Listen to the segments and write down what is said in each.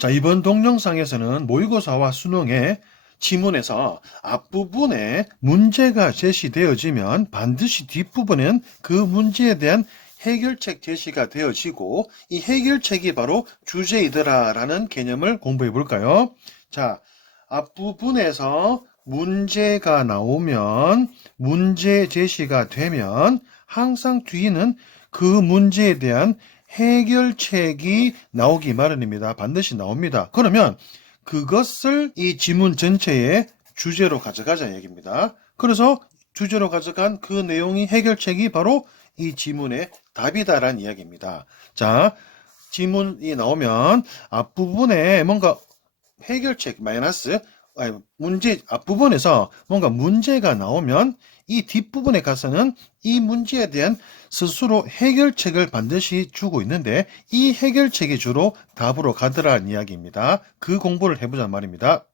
자, 이번 동영상에서는 모의고사와 수능의 지문에서 앞부분에 문제가 제시되어지면 반드시 뒷부분엔 그 문제에 대한 해결책 제시가 되어지고 이 해결책이 바로 주제이더라라는 개념을 공부해 볼까요? 자, 앞부분에서 문제가 나오면 문제 제시가 되면 항상 뒤에는 그 문제에 대한 해결책이 나오기 마련입니다. 반드시 나옵니다. 그러면 그것을 이 지문 전체의 주제로 가져가자는 얘기입니다. 그래서 주제로 가져간 그 내용이 해결책이 바로 이 지문의 답이다라는 이야기입니다. 자, 지문이 나오면 앞부분에 뭔가 해결책 마이너스 문제 앞부분에서 뭔가 문제가 나오면 이 뒷부분에 가서는 이 문제에 대한 스스로 해결책을 반드시 주고 있는데 이 해결책이 주로 답으로 가더라는 이야기입니다. 그 공부를 해보자는 말입니다.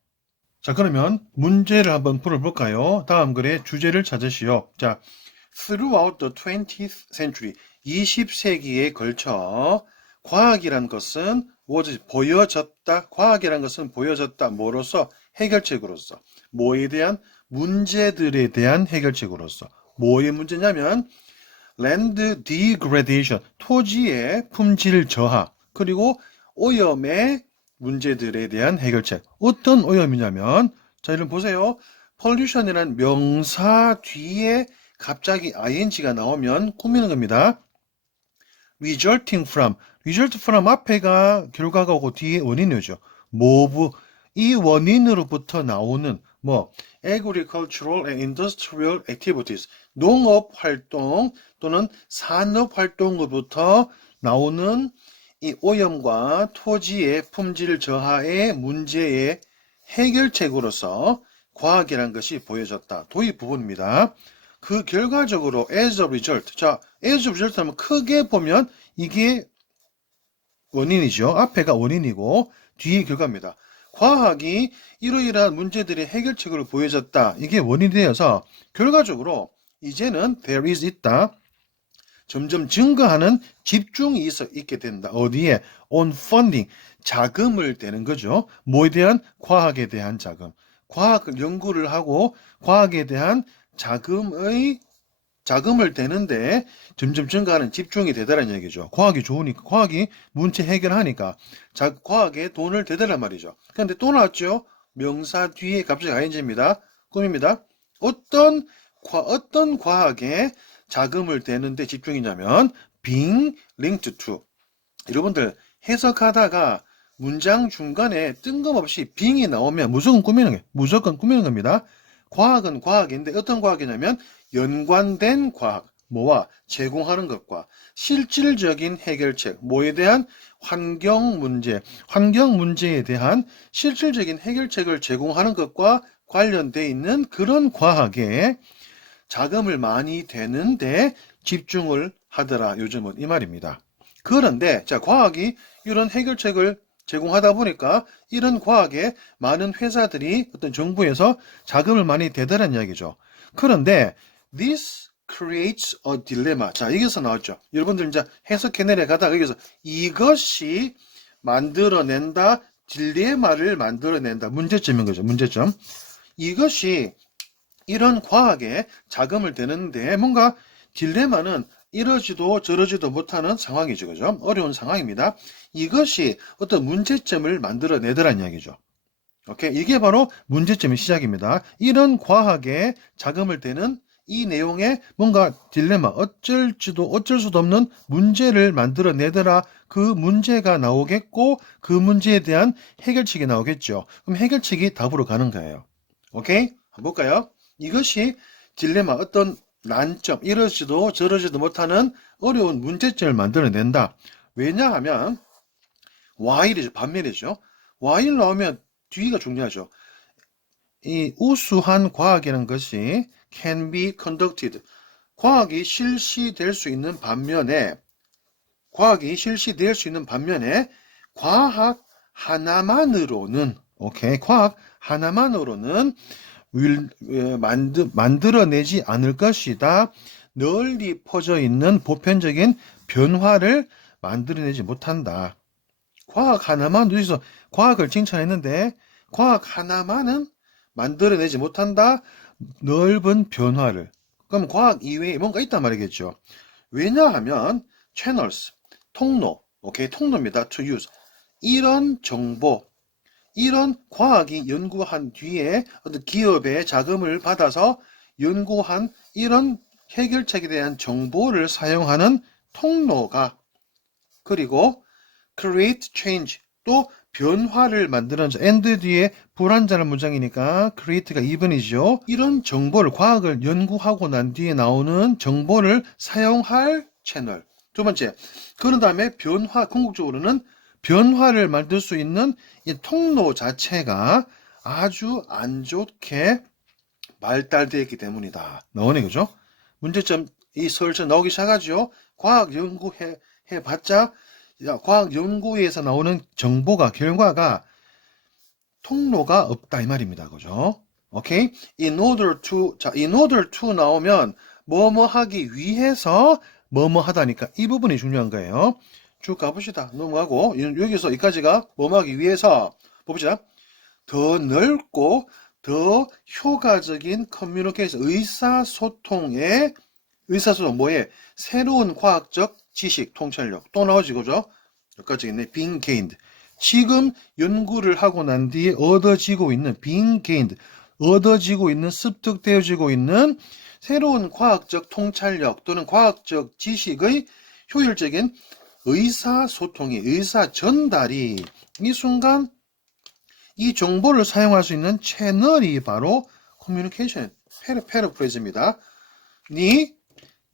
자, 그러면 문제를 한번 풀어볼까요? 다음 글의 주제를 찾으시오. 자, throughout the 20th century, 20세기에 걸쳐 과학이란 것은 보여졌다. 과학이란 것은 보여졌다. 뭐로서? 해결책으로서. 뭐에 대한? 문제들에 대한 해결책으로서. 뭐의 문제냐면 land degradation, 토지의 품질 저하, 그리고 오염의 문제들에 대한 해결책. 어떤 오염이냐면, 자, 여러분 보세요. pollution이란 명사 뒤에 갑자기 ing가 나오면 꾸미는 겁니다. resulting from, result from 앞에가 결과가 오고 뒤에 원인이 오죠. 이 원인으로부터 나오는 agricultural and industrial activities, 농업 활동 또는 산업 활동으로부터 나오는 이 오염과 토지의 품질 저하의 문제의 해결책으로서 과학이란 것이 보여졌다. 도입 부분입니다. 그 결과적으로 as a result. 자, as a result 하면 크게 보면 이게 원인이죠. 앞에가 원인이고 뒤에 결과입니다. 과학이 이러이러한 문제들의 해결책을 보여줬다. 이게 원인이 되어서 결과적으로 이제는 there is 있다. 점점 증가하는 집중이 있게 된다. 어디에? on funding. 자금을 대는 거죠. 뭐에 대한? 과학에 대한 자금. 과학 연구를 하고 과학에 대한 자금을 대는데 점점 증가하는 집중이 되더라는 얘기죠. 과학이 좋으니까, 과학이 문제 해결하니까 과학에 돈을 대더란 말이죠. 그런데 또 나왔죠. 명사 뒤에 갑자기 ing입니다. 꿈입니다. 어떤 과학에 자금을 대는데 집중이냐면 being linked to. 여러분들 해석하다가 문장 중간에 뜬금없이 being이 나오면 무조건 꾸미는 겁니다. 과학은 과학인데 어떤 과학이냐면 연관된 과학, 뭐와 제공하는 것과 실질적인 해결책, 뭐에 대한 환경 문제에 대한 실질적인 해결책을 제공하는 것과 관련돼 있는 그런 과학에 자금을 많이 대는데 집중을 하더라. 요즘은 이 말입니다. 그런데 자, 과학이 이런 해결책을 제공하다 보니까 이런 과학에 많은 회사들이 어떤 정부에서 자금을 많이 대더란 이야기죠. 그런데 this creates a dilemma. 자, 여기서 나왔죠. 여러분들 이제 해석해내려 가다가 여기서 이것이 만들어낸다, 딜레마를 만들어낸다. 문제점인 거죠. 문제점. 이것이 이런 과학에 자금을 대는데 뭔가 딜레마는 이러지도 저러지도 못하는 상황이죠. 그죠? 어려운 상황입니다. 이것이 어떤 문제점을 만들어내더란 이야기죠. 오케이? 이게 바로 문제점의 시작입니다. 이런 과학에 자금을 대는 이 내용에 뭔가 딜레마, 어쩔 수도 없는 문제를 만들어내더라. 그 문제가 나오겠고 그 문제에 대한 해결책이 나오겠죠. 그럼 해결책이 답으로 가는 거예요. 오케이? 한번 볼까요? 이것이 딜레마, 어떤 난점, 이러지도 저러지도 못하는 어려운 문제점을 만들어낸다. 왜냐하면 while이죠. 반면이죠. while 나오면 뒤가 중요하죠. 이 우수한 과학이라는 것이 can be conducted. 과학이 실시될 수 있는 반면에 과학 하나만으로는 만들어내지 않을 것이다. 널리 퍼져 있는 보편적인 변화를 만들어내지 못한다. 과학 하나만 여기서 과학을 칭찬했는데 과학 하나만은 만들어내지 못한다. 넓은 변화를. 그럼 과학 이외에 뭔가 있단 말이겠죠. 왜냐하면 channels, 통로, 오케이, 통로입니다. to use. 이런 정보, 이런 과학이 연구한 뒤에 어떤 기업의 자금을 받아서 연구한 이런 해결책에 대한 정보를 사용하는 통로가, 그리고 create change, 또 변화를 만드는, and 뒤에 불완전한 문장이니까 create가 2번이죠. 이런 정보를, 과학을 연구하고 난 뒤에 나오는 정보를 사용할 채널. 두 번째, 그런 다음에 변화, 궁극적으로는 변화를 만들 수 있는 이 통로 자체가 아주 안 좋게 발달되어 있기 때문이다. 나오네, 그죠? 문제점, 이 설정 나오기 시작하죠. 과학 연구해봤자 과학 연구에서 나오는 정보가, 결과가 통로가 없다 이 말입니다. 그죠? 오케이? in order to, 자, in order to 나오면 뭐뭐 하기 위해서 뭐뭐 하다니까 이 부분이 중요한 거예요. 쭉 가봅시다. 넘어가고 여기서 여기까지가 뭐뭐 하기 위해서 봅시다. 더 넓고 더 효과적인 커뮤니케이션, 의사소통 뭐에? 새로운 과학적 지식, 통찰력. 또 나오지, 그죠? 여기까지 있네. being gained. 지금 연구를 하고 난 뒤에 얻어지고 있는, being gained. 얻어지고 있는, 습득되어지고 있는 새로운 과학적 통찰력 또는 과학적 지식의 효율적인 의사소통이, 의사 전달이 이 순간 이 정보를 사용할 수 있는 채널이 바로 커뮤니케이션, 패러프레이즈입니다. 니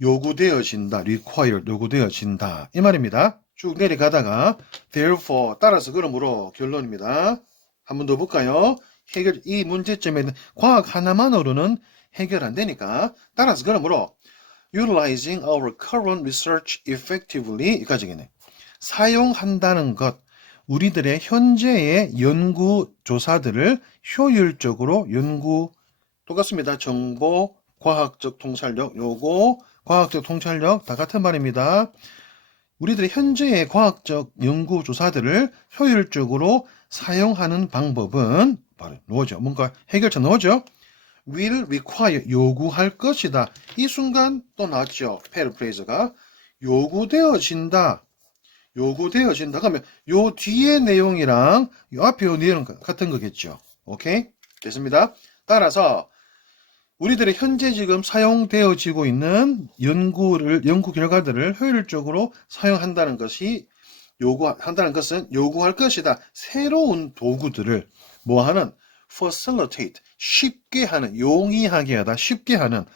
요구되어진다, require, 요구되어진다 이 말입니다. 쭉 내려가다가 therefore, 따라서 그러므로 결론입니다. 한 번 더 볼까요? 이 문제점에는 과학 하나만으로는 해결 안 되니까 따라서 그러므로 utilizing our current research effectively 여기까지겠네. 사용한다는 것, 우리들의 현재의 연구 조사들을 효율적으로 똑같습니다. 정보, 과학적 통찰력, 요거 과학적 통찰력 다 같은 말입니다. 우리들의 현재의 과학적 연구 조사들을 효율적으로 사용하는 방법은 바로 뭐죠? 뭔가 해결책 나오죠? will require, 요구할 것이다. 이 순간 또 나왔죠. 패러프레이즈가 요구되어진다. 그러면 요 뒤에 내용이랑 요 앞에 요 내용 같은 거겠죠. 오케이? 됐습니다. 따라서 우리들의 현재 지금 사용되어지고 있는 연구 결과들을 효율적으로 사용한다는 것은 요구할 것이다. 새로운 도구들을 뭐하는? facilitate, 쉽게 하는, 용이하게 하다, 쉽게 하는,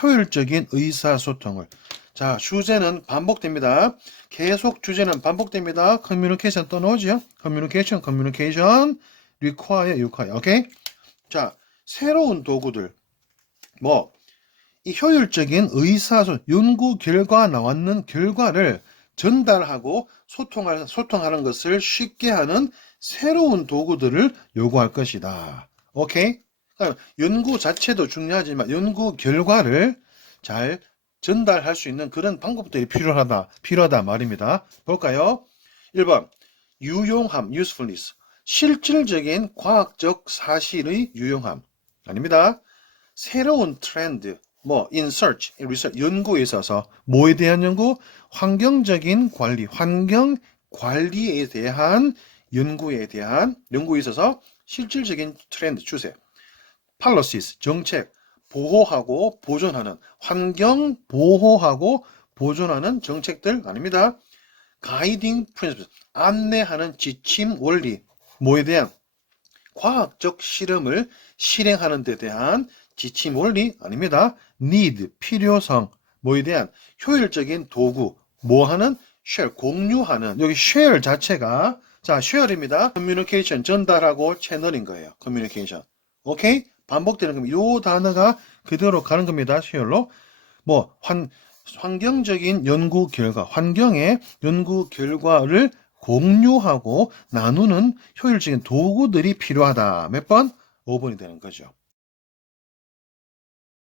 효율적인 의사소통을. 자, 주제는 반복됩니다. 계속 주제는 반복됩니다. 커뮤니케이션 또 나오죠? 커뮤니케이션, require, 오케이? 자, 새로운 도구들. 이 효율적인 연구 결과 나왔는 결과를 전달하고 소통하는 것을 쉽게 하는 새로운 도구들을 요구할 것이다. 오케이? 그러니까 연구 자체도 중요하지만 연구 결과를 잘 전달할 수 있는 그런 방법들이 필요하다 말입니다. 볼까요? 1번, 유용함, usefulness. 실질적인 과학적 사실의 유용함. 아닙니다. 새로운 트렌드, in search, in research, 연구에 있어서 뭐에 대한 연구? 환경적인 관리, 환경 관리에 대한 연구에 있어서 실질적인 트렌드, 추세. policies, 정책, 보호하고 보존하는, 환경 보호하고 보존하는 정책들 아닙니다. guiding principles, 안내하는 지침 원리, 뭐에 대한? 과학적 실험을 실행하는 데 대한 지침 원리 아닙니다. need, 필요성, 뭐에 대한? 효율적인 도구, 뭐하는? share, 공유하는. 여기 share 자체가 자, share입니다. communication, 전달하고 채널인 거예요. communication. 오케이? 반복되는 겁니다. 요 단어가 그대로 가는 겁니다. share로. 환경적인 연구 결과, 환경의 연구 결과를 공유하고 나누는 효율적인 도구들이 필요하다. 몇 번? 5번이 되는 거죠.